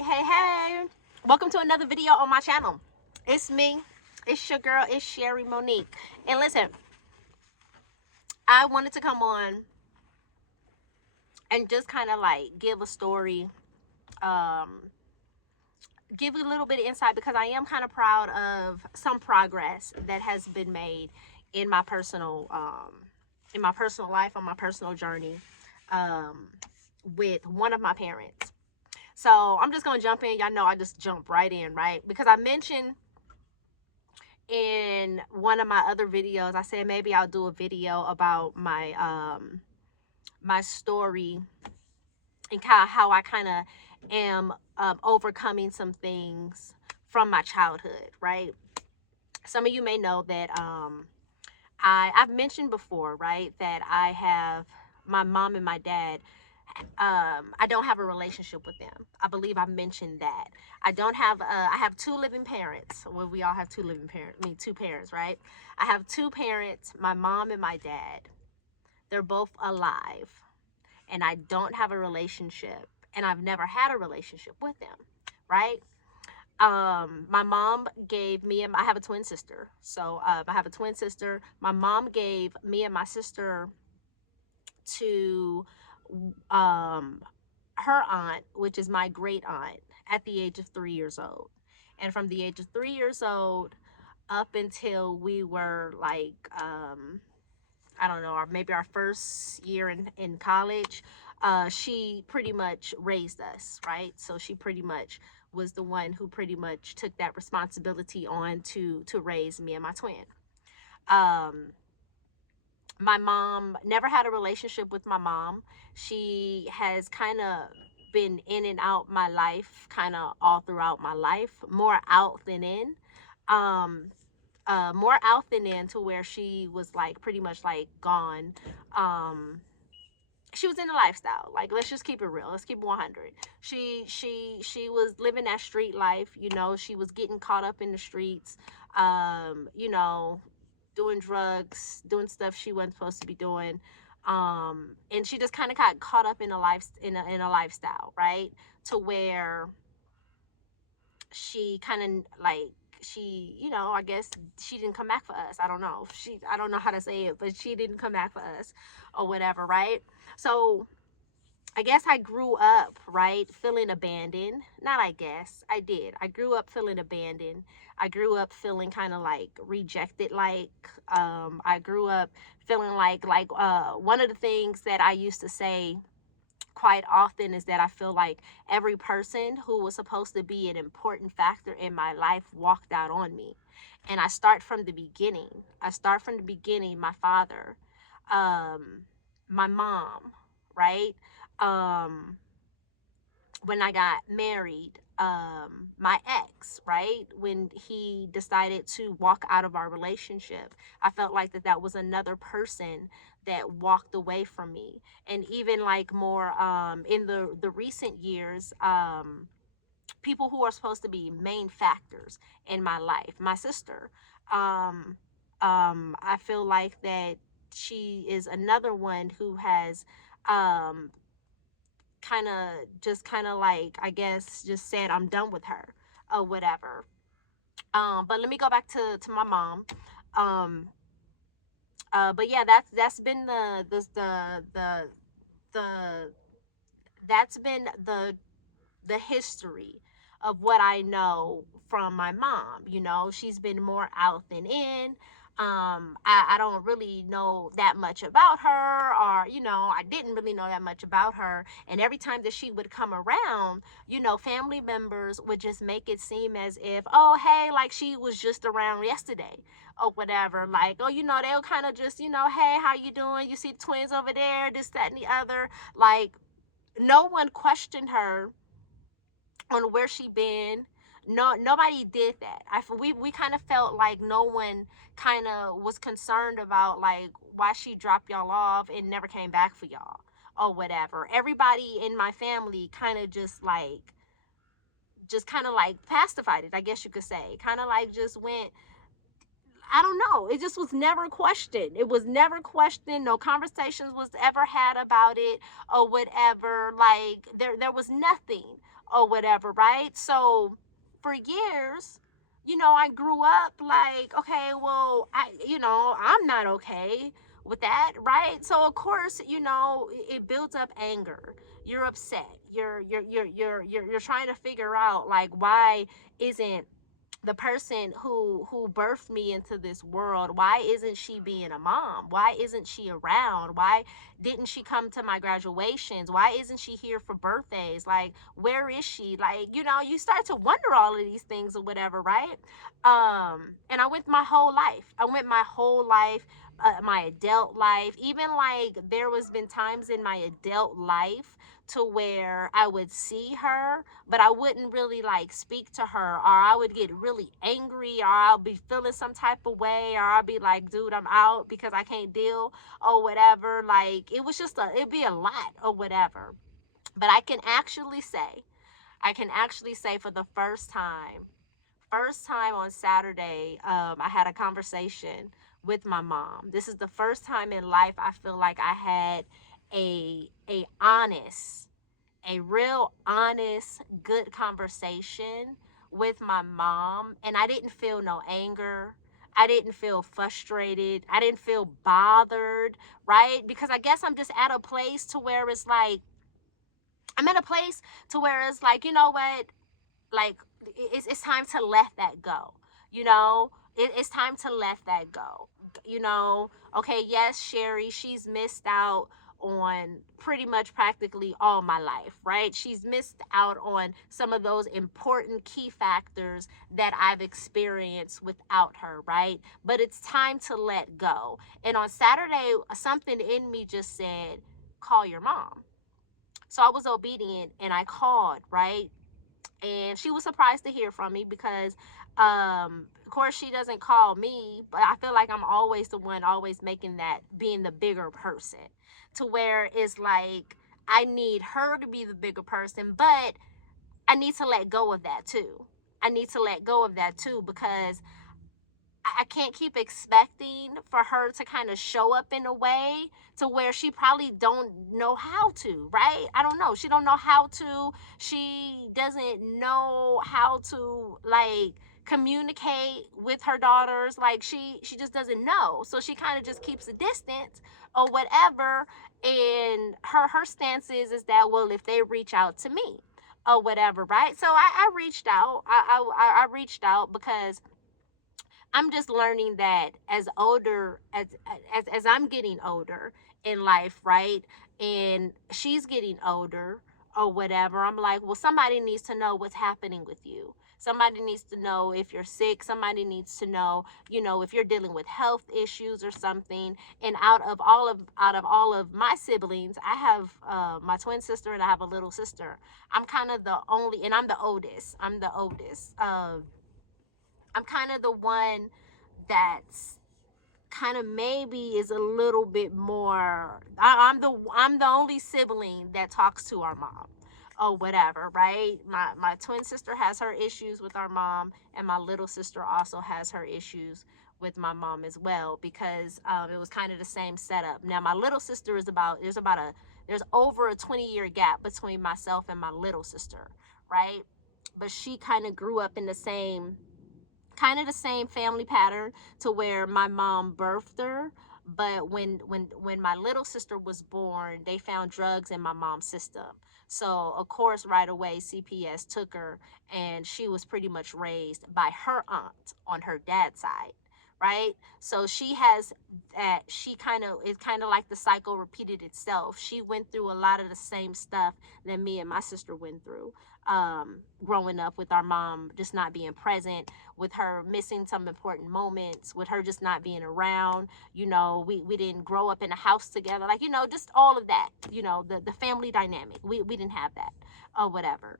Hey, welcome to another video on my channel. It's me, it's your girl, it's Sherry Monique. And listen, I wanted to come on and just kind of like give a story, give a little bit of insight, because I am kind of proud of some progress that has been made in my personal life, on my personal journey, with one of my parents. So I'm just gonna jump in. Y'all know I just jump right in, right? Because I mentioned in one of my other videos, I said maybe I'll do a video about my my story and kind of how I kind of am overcoming some things from my childhood, right? Some of you may know that I've mentioned before, right, that I have my mom and my dad. I don't have a relationship with them. I believe I mentioned that. I don't have, I have two living parents. Well, we all have two living parents, two parents, right? I have two parents, my mom and my dad. They're both alive. And I don't have a relationship. And I've never had a relationship with them, right? My mom gave me, and I have a twin sister. So I have a twin sister. My mom gave me and my sister to her aunt, which is my great aunt, at the age of 3 years old. And from the age of 3 years old up until we were like, I don't know, or maybe our first year in college, she pretty much raised us, right? So she pretty much was the one who pretty much took that responsibility on to raise me and my twin. My mom never had a relationship with my mom. She has kind of been in and out my life, kind of all throughout my life, more out than in. More out than in, to where she was like pretty much like gone. She was in a lifestyle, like, let's just keep it real, let's keep it 100. She was living that street life, you know. She was getting caught up in the streets, you know, doing drugs, doing stuff she wasn't supposed to be doing, and she just kind of got caught up in a lifestyle, right, to where she kind of like, she, you know, I guess she didn't come back for us. I don't know, I don't know how to say it, but she didn't come back for us or whatever, right? So I guess I grew up, right, feeling abandoned. Not I guess, I did. I grew up feeling abandoned. I grew up feeling kind of like rejected, like, I grew up feeling like one of the things that I used to say quite often is that I feel like every person who was supposed to be an important factor in my life walked out on me. And I start from the beginning. My father, my mom, right? When I got married, my ex, right, when he decided to walk out of our relationship, I felt like that was another person that walked away from me. And even like more in the recent years, people who are supposed to be main factors in my life, my sister, I feel like that she is another one who has kind of like, I guess, just said I'm done with her or whatever. But let me go back to my mom. But yeah, that's been the that's been the history of what I know from my mom. You know, she's been more out than in. I don't really know that much about her, or, you know, I didn't really know that much about her. And every time that she would come around, you know, family members would just make it seem as if, oh, hey, like she was just around yesterday or whatever. Like, oh, you know, they'll kind of just, you know, hey, how you doing? You see the twins over there, this, that, and the other. Like, no one questioned her on where she been. No, nobody did that. We kind of felt like no one kind of was concerned about like why she dropped y'all off and never came back for y'all or whatever. Everybody in my family kind of just kind of like pacified it, I guess you could say. Kind of like just went, I don't know. It just was never questioned. It was never questioned. No conversations was ever had about it or whatever. Like there was nothing or whatever, right? So for years, I grew up like, okay, well, I'm not okay with that, right? So of course, it builds up anger. You're upset. You're trying to figure out like why isn't the person who birthed me into this world, why isn't she being a mom? Why isn't she around? Why didn't she come to my graduations? Why isn't she here for birthdays? Like, where is she? Like, you start to wonder all of these things or whatever, right? And I went my whole life, my adult life, even like there was been times in my adult life to where I would see her, but I wouldn't really like speak to her, or I would get really angry, or I'll be feeling some type of way, or I'll be like, dude, I'm out because I can't deal or whatever. Like, it'd be a lot or whatever. But I can actually say for the first time on Saturday, I had a conversation with my mom. This is the first time in life I feel like I had a honest, a real honest, good conversation with my mom. And I didn't feel no anger. I didn't feel frustrated. I didn't feel bothered, right? Because I guess I'm just at a place to where it's like, I'm at a place to where it's like, you know what? Like, it's time to let that go. It's time to let that go. Okay, yes, Sherry, she's missed out on pretty much practically all my life, right? She's missed out on some of those important key factors that I've experienced without her, right? But it's time to let go. And on Saturday, something in me just said, call your mom. So I was obedient and I called, right? And she was surprised to hear from me because of course she doesn't call me, but I feel like I'm always the one always making that, being the bigger person, to where it's like I need her to be the bigger person, but I need to let go of that too. I need to let go of that too, because I can't keep expecting for her to kind of show up in a way to where she probably don't know how to, right? I don't know. She don't know how to. She doesn't know how to like communicate with her daughters. Like she just doesn't know. So she kind of just keeps a distance or whatever. And her stance is that, well, if they reach out to me or whatever, right? So I reached out. I reached out because I'm just learning that as I'm getting older in life, right? And she's getting older or whatever. I'm like, well, somebody needs to know what's happening with you. Somebody needs to know if you're sick. Somebody needs to know, if you're dealing with health issues or something. And out of all of my siblings, I have my twin sister and I have a little sister. I'm kind of the only, and I'm the oldest. I'm kind of the one that's kind of maybe is a little bit more. I'm the only sibling that talks to our mom or whatever, right? My twin sister has her issues with our mom, and my little sister also has her issues with my mom as well, because it was kind of the same setup. Now my little sister there's over a 20-year gap between myself and my little sister, right? But she kind of the same family pattern, to where my mom birthed her, but when my little sister was born, they found drugs in my mom's system. So of course right away CPS took her, and she was pretty much raised by her aunt on her dad's side, right? So she has that. It's kind of like the cycle repeated itself. She went through a lot of the same stuff that me and my sister went through, growing up, with our mom just not being present, with her missing some important moments, with her just not being around. We didn't grow up in a house together, like, just all of that, the family dynamic. We didn't have that or whatever.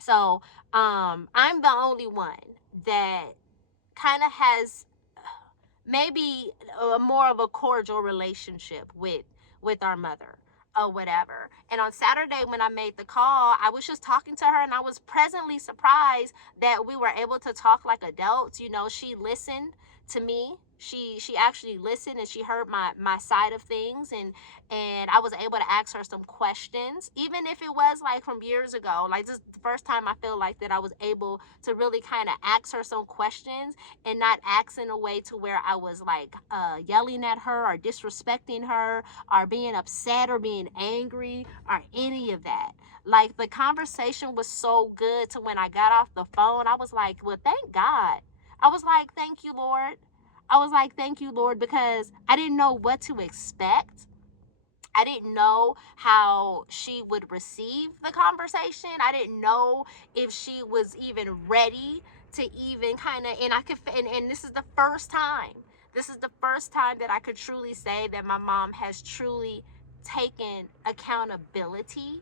So I'm the only one that kind of has maybe a more of a cordial relationship with our mother or whatever. And on Saturday when I made the call, I was just talking to her, and I was pleasantly surprised that we were able to talk like adults. She listened to me. She actually listened, and she heard my side of things, and I was able to ask her some questions, even if it was like from years ago. Like, this is the first time I feel like that I was able to really kind of ask her some questions, and not ask in a way to where I was like yelling at her or disrespecting her or being upset or being angry or any of that. Like, the conversation was so good to when I got off the phone, I was like, well, thank God. I was like, thank you, Lord. I was like, thank you, Lord, because I didn't know what to expect. I didn't know how she would receive the conversation. I didn't know if she was even ready to even kind of, and I could, and this is the first time. This is the first time that I could truly say that my mom has truly taken accountability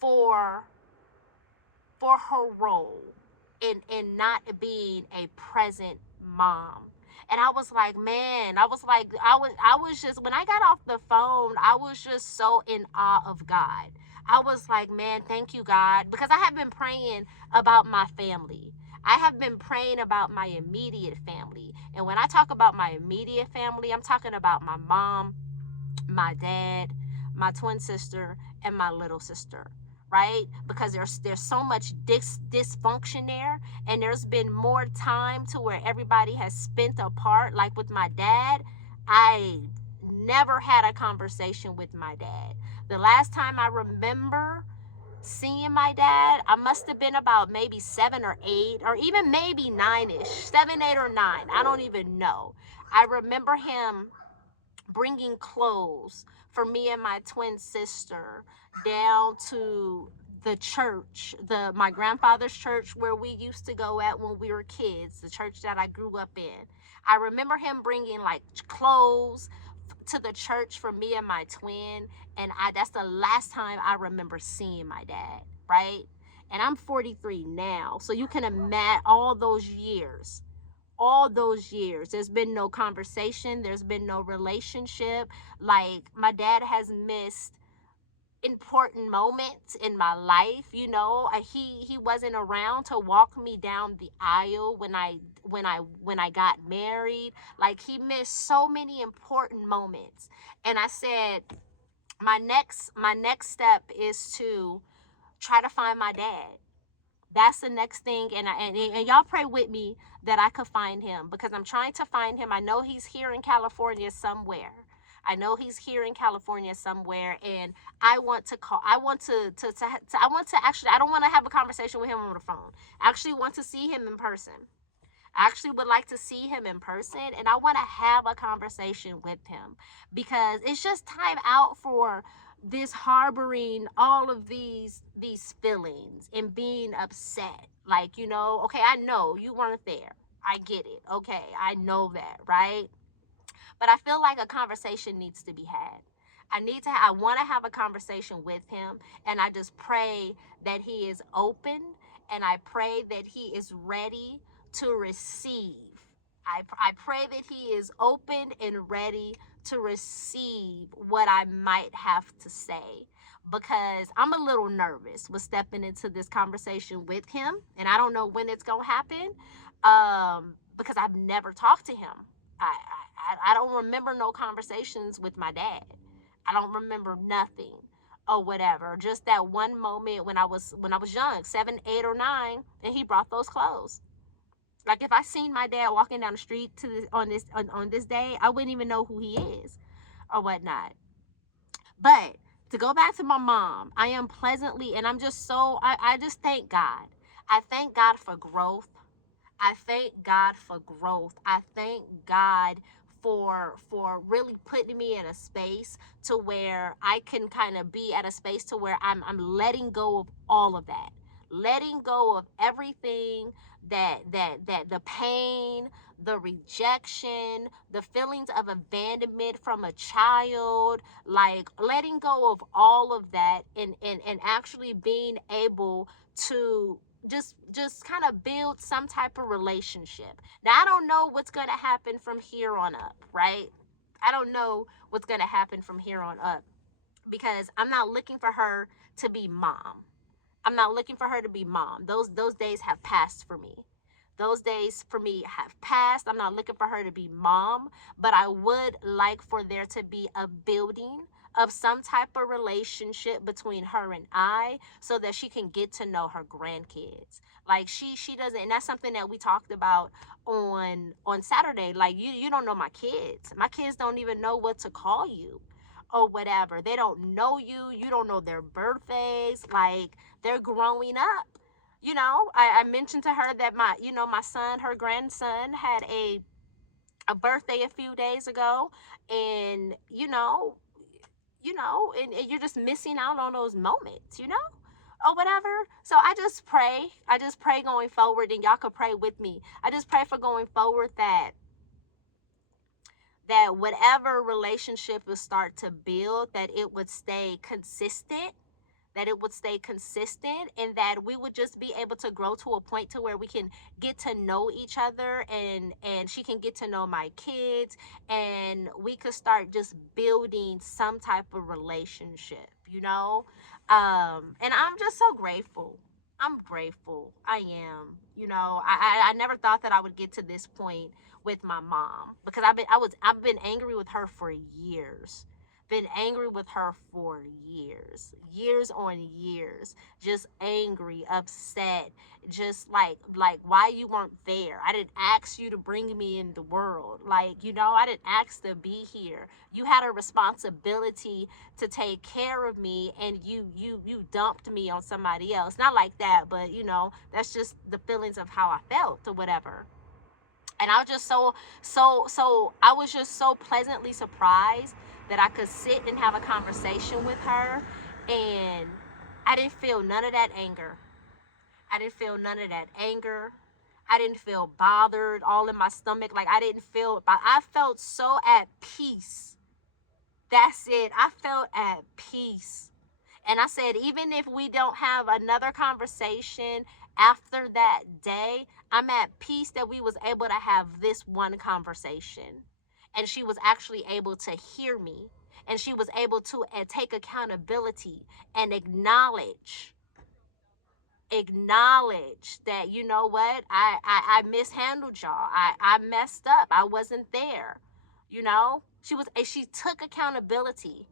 for her role in not being a present mom. And I was like, man, I was just, when I got off the phone, I was just so in awe of God. I was like, man, thank you, God, because I have been praying about my family. I have been praying about my immediate family. And when I talk about my immediate family, I'm talking about my mom, my dad, my twin sister, and my little sister, right? Because there's so much dysfunction there, and there's been more time to where everybody has spent apart. Like with my dad, I never had a conversation with my dad. The last time I remember seeing my dad, I must have been about maybe 7 or 8, or even maybe 9ish, 7, 8, or 9. I don't even know. I remember him bringing clothes for me and my twin sister down to the church, the my grandfather's church where we used to go at when we were kids, the church that I grew up in. I remember him bringing like clothes to the church for me and my twin, and that's the last time I remember seeing my dad, right? And I'm 43 now, so you can imagine all those years there's been no conversation, there's been no relationship. Like, my dad has missed important moments in my life, he wasn't around to walk me down the aisle when I got married. Like, he missed so many important moments. And I said, my next step is to try to find my dad. That's the next thing. And y'all pray with me that I could find him, because I'm trying to find him. I know he's here in California somewhere. And I want to call. I want to actually. I don't want to have a conversation with him on the phone. I actually want to see him in person. I actually would like to see him in person, and I want to have a conversation with him, because it's just time out for this harboring all of these feelings and being upset. Like, okay, I know you weren't there. I get it. Okay, I know that, right? But I feel like a conversation needs to be had. I want to have a conversation with him, and I just pray that he is open, and I pray that he is ready to receive. I pray that he is open and ready to receive what I might have to say, because I'm a little nervous with stepping into this conversation with him, and I don't know when it's going to happen, because I've never talked to him. I don't remember no conversations with my dad. I don't remember nothing or whatever. Just that one moment when I was young, 7, 8, or 9, and he brought those clothes. Like, if I seen my dad walking down the street on this day, I wouldn't even know who he is or whatnot. But to go back to my mom, I am pleasantly, and I'm just so I just thank God. I thank God for growth. I thank God for growth. I thank God for really putting me in a space to where I can kind of be at a space to where I'm letting go of all of that. Letting go of everything that the pain, the rejection, the feelings of abandonment from a child, like letting go of all of that, and actually being able to just kind of build some type of relationship. Now, I don't know what's going to happen from here on up, right? I don't know what's going to happen from here on up, because I'm not looking for her to be mom. I'm not looking for her to be mom. Those days have passed for me. Those days for me have passed. I'm not looking for her to be mom, but I would like for there to be a building of some type of relationship between her and I, so that she can get to know her grandkids. Like she doesn't, and that's something that we talked about on Saturday. Like you don't know my kids. My kids don't even know what to call you or whatever. They don't know you. You don't know their birthdays. Like, they're growing up. I mentioned to her that my son, her grandson, had a birthday a few days ago, and and you're just missing out on those moments, or whatever. So I just pray going forward, and y'all could pray with me. I just pray for going forward that whatever relationship will start to build, that it would stay consistent, and that we would just be able to grow to a point to where we can get to know each other, and she can get to know my kids, and we could start just building some type of relationship, and I'm just so grateful. I'm grateful. I am. I never thought that I would get to this point with my mom, because I've been angry with her for years. Been angry with her for years on years. Just angry, upset, just like why you weren't there. I didn't ask you to bring me in the world. Like, I didn't ask to be here. You had a responsibility to take care of me, and you dumped me on somebody else. Not like that, but that's just the feelings of how I felt or whatever. And I was just I was just so pleasantly surprised that I could sit and have a conversation with her, and I didn't feel none of that anger. I didn't feel none of that anger. I didn't feel bothered all in my stomach. Like, I didn't feel, but I felt so at peace. That's it. I felt at peace. And I said, even if we don't have another conversation after that day, I'm at peace that we was able to have this one conversation. And she was actually able to hear me. And she was able to take accountability and acknowledge that, you know what, I mishandled y'all. I messed up. I wasn't there. She took accountability.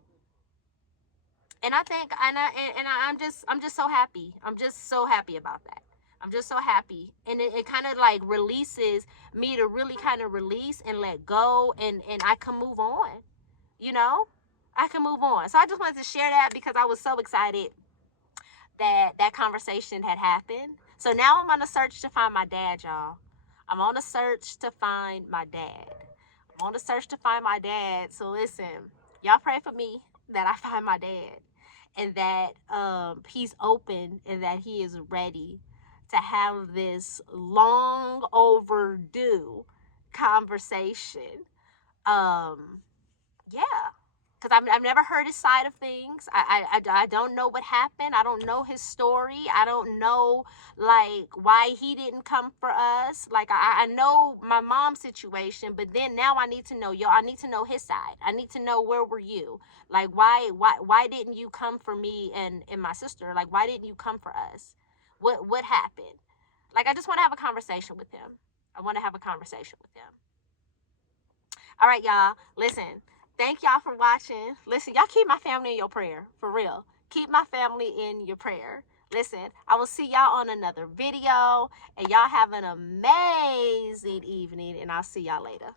And I think, I'm just so happy. I'm just so happy about that. I'm just so happy. And it kind of like releases me to really kind of release and let go, and I can move on, you know? I can move on. So I just wanted to share that because I was so excited that that conversation had happened. So now I'm on a search to find my dad, y'all. I'm on a search to find my dad. I'm on a search to find my dad. So listen, y'all pray for me that I find my dad, and that he's open, and that he is ready to have this long overdue conversation. Yeah, because I've never heard his side of things. I don't know what happened. I don't know his story. I don't know, like, why he didn't come for us. Like, I know my mom's situation, but then now I need to know, I need to know his side. I need to know, where were you? Like, why didn't you come for me and my sister? Like, why didn't you come for us? What happened? Like, I just want to have a conversation with him. I want to have a conversation with him. All right, y'all. Listen, thank y'all for watching. Listen, y'all keep my family in your prayer. For real. Keep my family in your prayer. Listen, I will see y'all on another video. And y'all have an amazing evening. And I'll see y'all later.